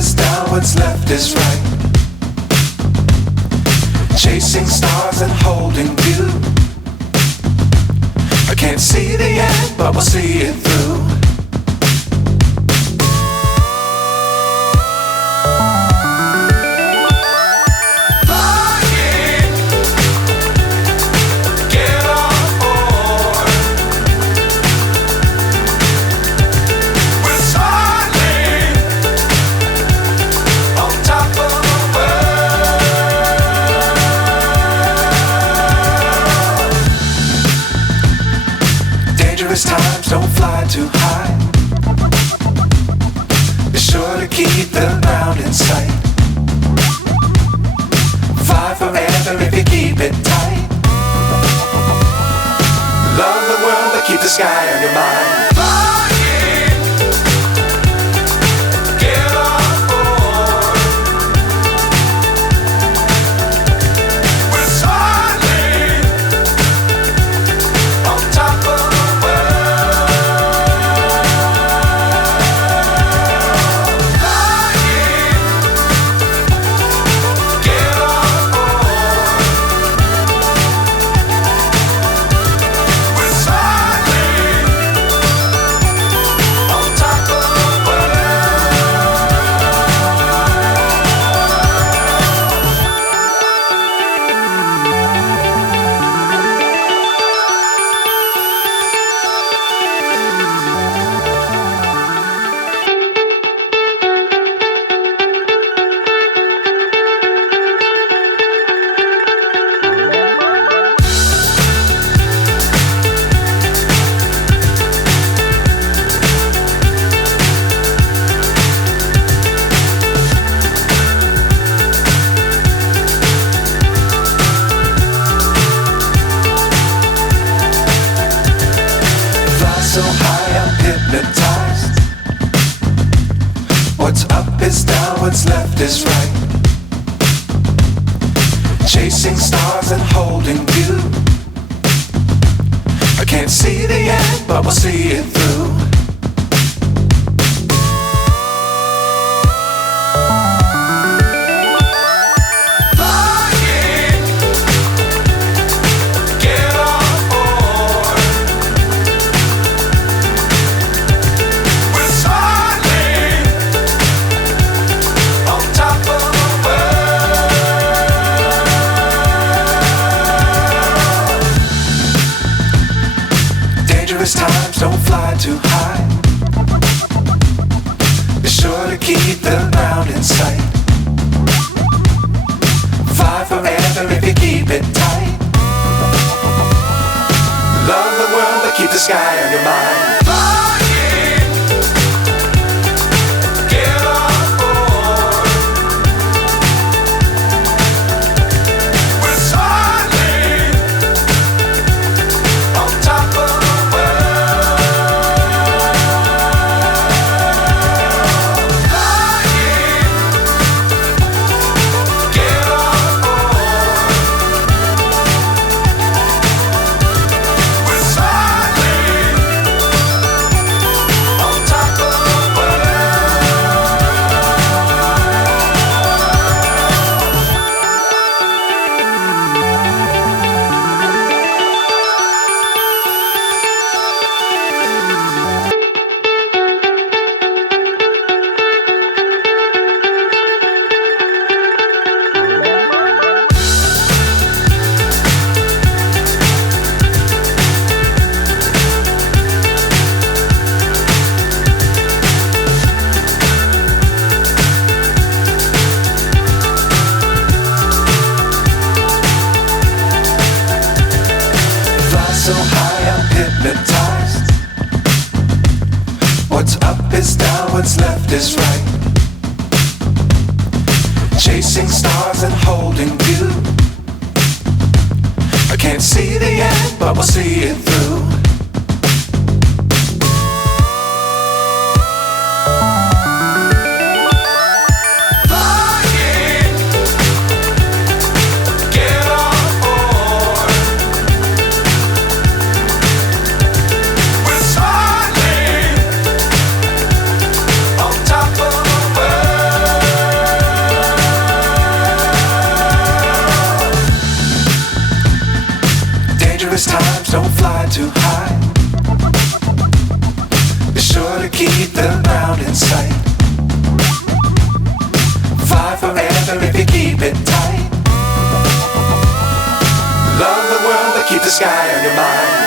is down, what's left is right. Chasing stars and holding you. I can't see the end, but we'll see it through. Times don't fly too high. Be sure to keep the ground in sight. Fly forever if you keep it tight. Love the world but keep the sky on your mind. So high I'm hypnotized. What's up is down, what's left is right. Chasing stars and holding you. I can't see the end, but we'll see it through. Times don't fly too high. Be sure to keep the ground in sight. Fly forever if you keep it tight. Love the world but keep the sky on your mind. So high I'm hypnotized. What's up is down, what's left is right. Chasing stars and holding you. I can't see the end, but we'll see it through. Top of the world. keep the ground in sight. Fly forever if you keep it tight. Love the world but keep the sky on your mind.